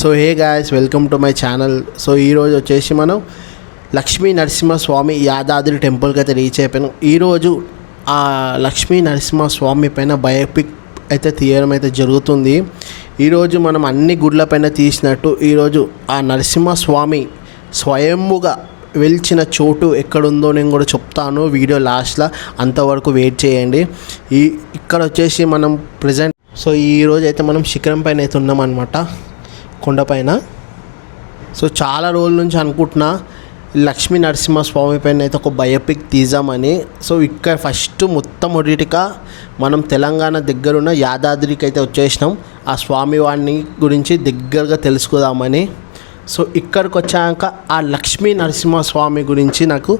So hey guys, welcome to my channel. So ఈరోజు వచ్చేసి మనం లక్ష్మీ నరసింహస్వామి యాదాద్రి టెంపుల్కి అయితే రీచ్ అయిపోయాను. ఈరోజు ఆ లక్ష్మీ నరసింహస్వామి పైన బయోపిక్ అయితే తీయడం అయితే జరుగుతుంది. ఈరోజు మనం అన్ని గుడ్ల పైన తీసినట్టు ఈరోజు ఆ నరసింహస్వామి స్వయంగా వెలిచిన చోటు ఎక్కడుందో నేను కూడా చెప్తాను వీడియో లాస్ట్లో, అంతవరకు వెయిట్ చేయండి. ఇక్కడ వచ్చేసి మనం ప్రజెంట్ ఈరోజు అయితే మనం శిఖరం పైన అయితే ఉన్నామన్నమాట, కొండపైన. సో చాలా రోజుల నుంచి అనుకుంటున్నా లక్ష్మీ నరసింహస్వామి పైన అయితే ఒక బయోపిక్ తీద్దామని. సో ఇక్కడ ఫస్ట్ మొట్టమొదటిగా మనం తెలంగాణ దగ్గరున్న యాదాద్రికి అయితే వచ్చేసినాం, ఆ స్వామివారిని గురించి దగ్గరగా తెలుసుకుందామని. సో ఇక్కడికి వచ్చాక ఆ లక్ష్మీ నరసింహస్వామి గురించి నాకు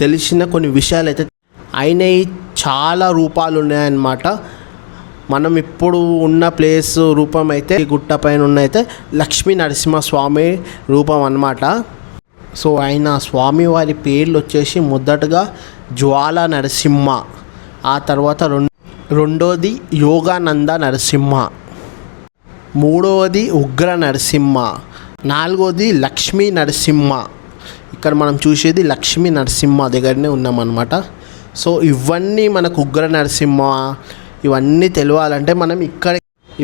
తెలిసిన కొన్ని విషయాలు అయితే, ఆయన చాలా రూపాలు ఉన్నాయన్నమాట. మనం ఇప్పుడు ఉన్న ప్లేస్ రూపం అయితే గుట్ట పైన ఉన్న అయితే లక్ష్మీ నరసింహస్వామి రూపం అన్నమాట. సో ఆయన స్వామివారి పేర్లు వచ్చేసి మొదటగా జ్వాల నరసింహ, ఆ తర్వాత రెండోది యోగానంద నరసింహ, మూడవది ఉగ్ర నరసింహ, నాలుగోది లక్ష్మీ నరసింహ. ఇక్కడ మనం చూసేది లక్ష్మీ నరసింహ దగ్గరనే ఉన్నామన్నమాట. సో ఇవన్నీ మనకు ఉగ్ర నరసింహ ఇవన్నీ తెలియాలంటే మనం ఇక్కడ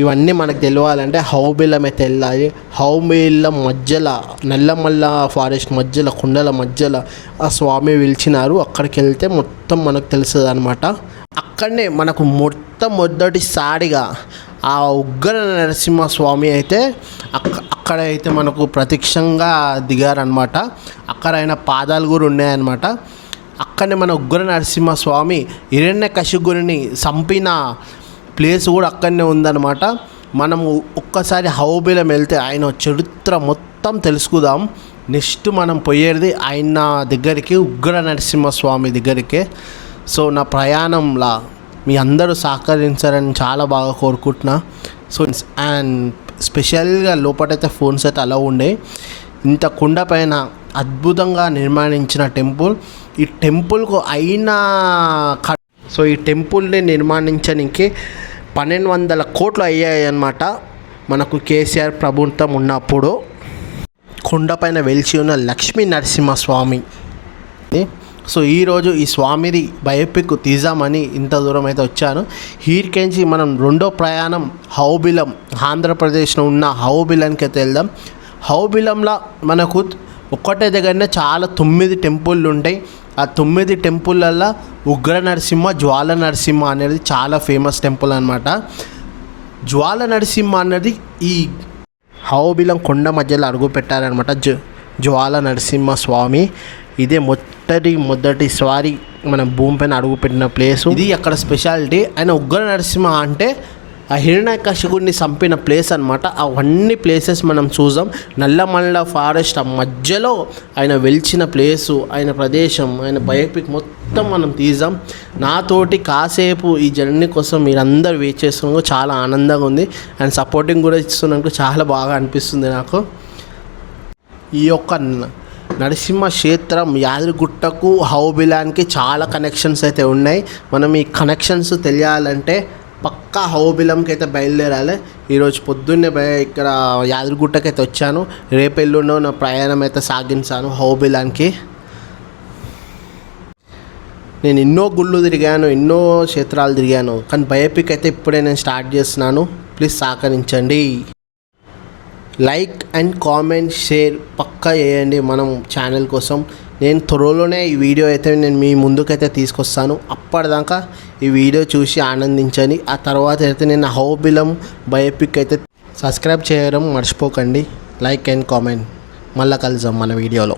ఇవన్నీ మనకు తెలియాలంటే హౌబిలం అయితే వెళ్ళాలి. హౌబిలం మధ్యలో నల్లమల్ల ఫారెస్ట్ మధ్యలో కొండల మధ్యలో ఆ స్వామి పిలిచినారు. అక్కడికి వెళ్తే మొత్తం మనకు తెలుస్తుంది అనమాట. అక్కడనే మనకు మొట్టమొదటిసారిగా ఆ ఉగ్ర నరసింహస్వామి అయితే అక్కడ అయితే మనకు ప్రత్యక్షంగా దిగారనమాట. అక్కడ ఆయన పాదాలు కూడా ఉన్నాయన్నమాట. అక్కడనే మన ఉగ్ర నరసింహస్వామి హిరణ్యకశిపుని చంపిన ప్లేస్ కూడా అక్కడనే ఉందన్నమాట. మనము ఒక్కసారి హౌబిలం వెళ్తే ఆయన చరిత్ర మొత్తం తెలుసుకుందాం. నెక్స్ట్ మనం పోయేది ఆయన దగ్గరికి, ఉగ్ర నరసింహస్వామి దగ్గరికి. సో నా ప్రయాణంలో మీ అందరూ సహకరించారని చాలా బాగా కోరుకుంటున్నా. సో అండ్ స్పెషల్గా లోపలైతే ఫోన్స్ అయితే అలా ఉండే. ఇంత కొండ పైన అద్భుతంగా నిర్మాణించిన టెంపుల్. ఈ టెంపుల్కు ఈ టెంపుల్ని నిర్మాణించడానికి 1200 కోట్లు అయ్యాయి అన్నమాట. మనకు కేసీఆర్ ప్రభుత్వం ఉన్నప్పుడు కొండపైన వెలిచి ఉన్న లక్ష్మీ నరసింహస్వామి. సో ఈరోజు ఈ స్వామిది బయోపిక్ తీద్దామని ఇంత దూరం అయితే వచ్చాను. హీర్కెంచి మనం రెండో ప్రయాణం హౌబిలం, ఆంధ్రప్రదేశ్లో ఉన్న హౌబిలంకి అయితే వెళ్దాం. హౌబిలంలో మనకు ఒక్కటే దగ్గరనే చాలా 9 టెంపుళ్ళు ఉంటాయి. ఆ 9 టెంపుల్లల్లో ఉగ్ర నరసింహ, జ్వాల నరసింహ అనేది చాలా ఫేమస్ టెంపుల్ అనమాట. జ్వాల నరసింహ అనేది ఈ హౌబిలం కొండ మధ్యలో అడుగు పెట్టారనమాట. జ్వాల నరసింహ స్వామి ఇదే మొదటిసారి మన భూమిపైన అడుగుపెట్టిన ప్లేసు. ఇది అక్కడ స్పెషాలిటీ. ఆయన ఉగ్ర నరసింహ అంటే ఆ హిరణ్యకశిపుని చంపిన ప్లేస్ అనమాట. అవన్నీ ప్లేసెస్ మనం చూసాం. నల్లమల్ల ఫారెస్ట్ ఆ మధ్యలో ఆయన వెలిచిన ప్లేసు, ఆయన ప్రదేశం, ఆయన బయోపిక్ మొత్తం మనం తీసాం. నాతోటి కాసేపు ఈ జర్నీ కోసం మీరందరూ వెయిట్ చేస్తున్నందుకు చాలా ఆనందంగా ఉంది. అండ్ సపోర్టింగ్ కూడా ఇస్తున్నందుకు చాలా బాగా అనిపిస్తుంది నాకు. ఈ యొక్క నరసింహ క్షేత్రం యాదగిరిగుట్టకు, హౌబిలానికి చాలా కనెక్షన్స్ అయితే ఉన్నాయి. మనం ఈ కనెక్షన్స్ తెలియాలంటే పక్కా హౌబిలంకి అయితే బయలుదేరాలి. ఈరోజు పొద్దున్నే ఇక్కడ యాదగిరిగుట్టకి అయితే వచ్చాను. రేపు ఎల్లుండో నా ప్రయాణం అయితే సాగించాను హౌబిలానికి. నేను ఎన్నో గుళ్ళు తిరిగాను, ఎన్నో క్షేత్రాలు తిరిగాను, కానీ బయోపిక్ అయితే ఇప్పుడే నేను స్టార్ట్ చేస్తున్నాను. ప్లీజ్ సహకరించండి. లైక్ అండ్ కామెంట్, షేర్ పక్కా చేయండి మనం ఛానల్ కోసం. నేను త్వరలోనే ఈ వీడియో అయితే నేను మీ ముందుకైతే తీసుకొస్తాను. అప్పటిదాకా ఈ వీడియో చూసి ఆనందించండి. ఆ తర్వాత అయితే నేను హౌబిలం బయోపిక్ అయితే సబ్స్క్రైబ్ చేయడం మర్చిపోకండి. Like and comment. మళ్ళీ కలుద్దాం మన వీడియోలో.